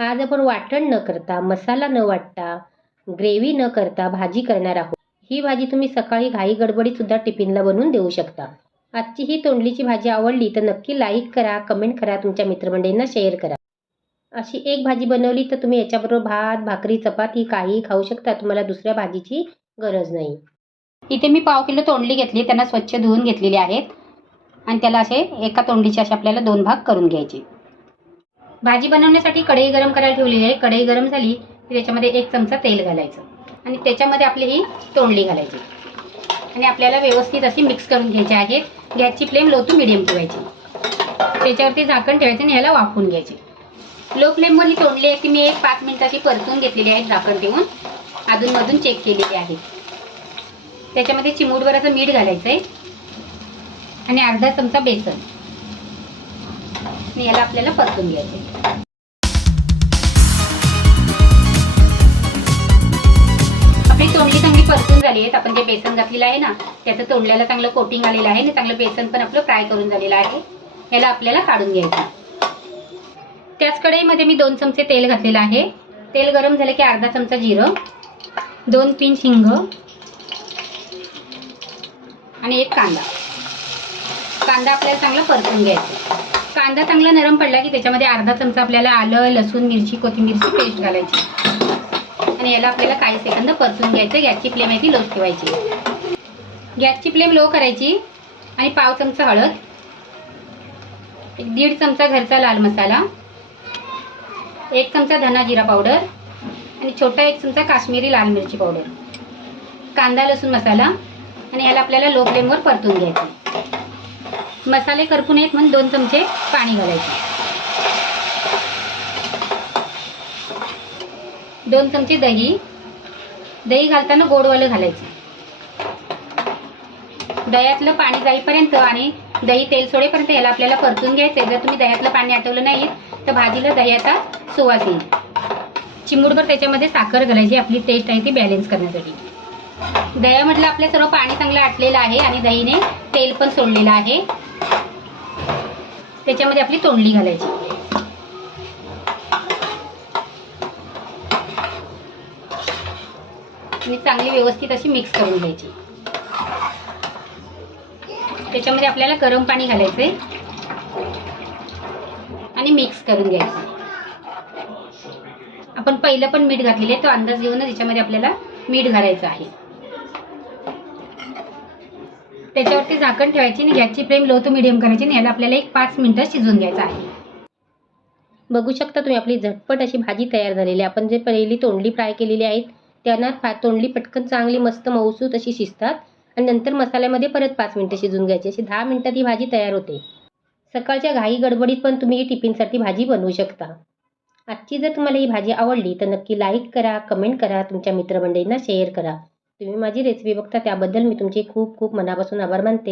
आज आपण वाटण न करता मसाला न वाटता ग्रेव्ही न करता भाजी करणार आहोत. ही भाजी तुम्ही सकाळी घाई गडबडीतसुद्धा टिफिनला बनवून देऊ शकता. आजची ही तोंडलीची भाजी आवडली तर नक्की लाईक करा कमेंट करा तुमच्या मित्रमंडळींना शेअर करा. अशी एक भाजी बनवली तर तुम्ही याच्याबरोबर भात भाकरी चपाती काही खाऊ शकता तुम्हाला दुसऱ्या भाजीची गरज नाही. इथे मी पाव किलो तोंडली घेतली त्यांना स्वच्छ धुवून घेतलेली आहेत. आणि त्याला असे एका तोंडलीचे असे आपल्याला दोन भाग करून घ्यायचे. भाजी बनवण्यासाठी कढई गरम करायला ठेवलेली आहे. कढई गरम झाली की त्याच्यामध्ये एक चमचा तेल घालायचं. आणि त्याच्यामध्ये आपली ही तोंडली घालायची. आणि आपल्याला व्यवस्थित अशी मिक्स करून घ्यायची आहेत गॅसची फ्लेम लो टू मिडियम ठेवायची. त्याच्यावरती झाकण ठेवायचं आणि ह्याला वाफवून घ्यायचे. लो फ्लेमवर ही तोंडली आहे ती मी एक पाच मिनिटाची परतून घेतलेली आहे. झाकण ठेवून अधूनमधून चेक केलेली आहे. त्याच्यामध्ये चिमूटभराचं मीठ घालायचं आहे आणि अर्धा चमचा बेसन. आणि याला आपल्याला परतून घ्यायचं. आपली तोंडली चांगली परतून झाली आहेत. आपण जे बेसन घातलेलं आहे ना त्याचं तोंडल्याला चांगलं कोटिंग आलेलं आहे आणि चांगलं बेसन पण आपलं फ्राय करून झालेलं आहे. याला आपल्याला काढून घ्यायचं. त्याच कढईमध्ये मी दोन चमचे तेल घातलेलं आहे. तेल गरम झालं की अर्धा चमचा जिरं दोन पिंच हिंग आणि एक कांदा. कांदा आपल्याला चांगला परतून घ्यायचा कांदा चांगला नरम पडला की त्याच्यामध्ये अर्धा चमचा आपल्याला आलं लसूण मिरची कोथिंबीरची पेस्ट घालायची. आणि याला आपल्याला काही सेकंद परतून घ्यायचं. गॅसची फ्लेम आहे ती लो ठेवायची. गॅसची फ्लेम लो करायची आणि पाव चमचा हळद एक दीड चमचा घरचा लाल मसाला एक चमचा धना जिरा पावडर आणि छोटा एक चमचा काश्मीरी लाल मिरची पावडर. कांदा लसूण मसाला आणि याला आपल्याला लो फ्लेमवर परतून घ्यायचं. मसाले करपून येत म्हणून दोन चमचे पाणी घालायचे. दोन चमचे दही. दही घालताना गोडवालं घालायचं. दह्यातलं पाणी जाईपर्यंत आणि दही तेल सोडेपर्यंत याला आपल्याला परतून घ्यायचं जर तुम्ही दह्यातलं पाणी आटवलं नाही तर भाजीला दह्याचा सुवास येईल. चिमूटभर त्याच्यामध्ये साखर घालायची. आपली टेस्ट आहे ती बॅलन्स करण्यासाठी. दह्यामधलं आपलं सर्व पाणी चांगलं आटलेलं आहे आणि दहीने तेल पण सोडलेलं आहे. त्याच्यामध्ये आपली तोंडली घालायची. आणि चांगली व्यवस्थित अशी मिक्स करून घ्यायची. त्याच्यामध्ये आपल्याला गरम पाणी घालायचंय. आणि मिक्स करून घ्यायचं. आपण पहिलं पण मीठ घातलेलं आहे तो अंदाज घेऊनच याच्यामध्ये आपल्याला मीठ घालायचं आहे. त्याच्यावरती झाकण ठेवायची आणि गॅसची फ्लेम लो टू मिडियम करायची आणि याला आपल्याला एक पाच मिनिटं शिजवून घ्यायचं आहे. बघू शकता तुम्ही आपली झटपट अशी भाजी तयार झालेली आहे. आपण जे पहिली तोंडली फ्राय केलेली आहेत त्यांना फा तोंडली पटकन चांगली मस्त मऊसूत अशी शिजतात. आणि नंतर मसाल्यामध्ये परत पाच मिनटं शिजून घ्यायची. अशी दहा मिनटात ही भाजी तयार होते. सकाळच्या घाई गडबडीत पण तुम्ही ही टिफिनसाठी भाजी बनवू शकता. आजची जर तुम्हाला ही भाजी आवडली तर नक्की लाईक करा कमेंट करा तुमच्या मित्रमंडळींना शेअर करा. तुम्ही माझी रेसिपी बघता त्याबद्दल मी तुमचे खूप खूप मनापासून आभार मानते.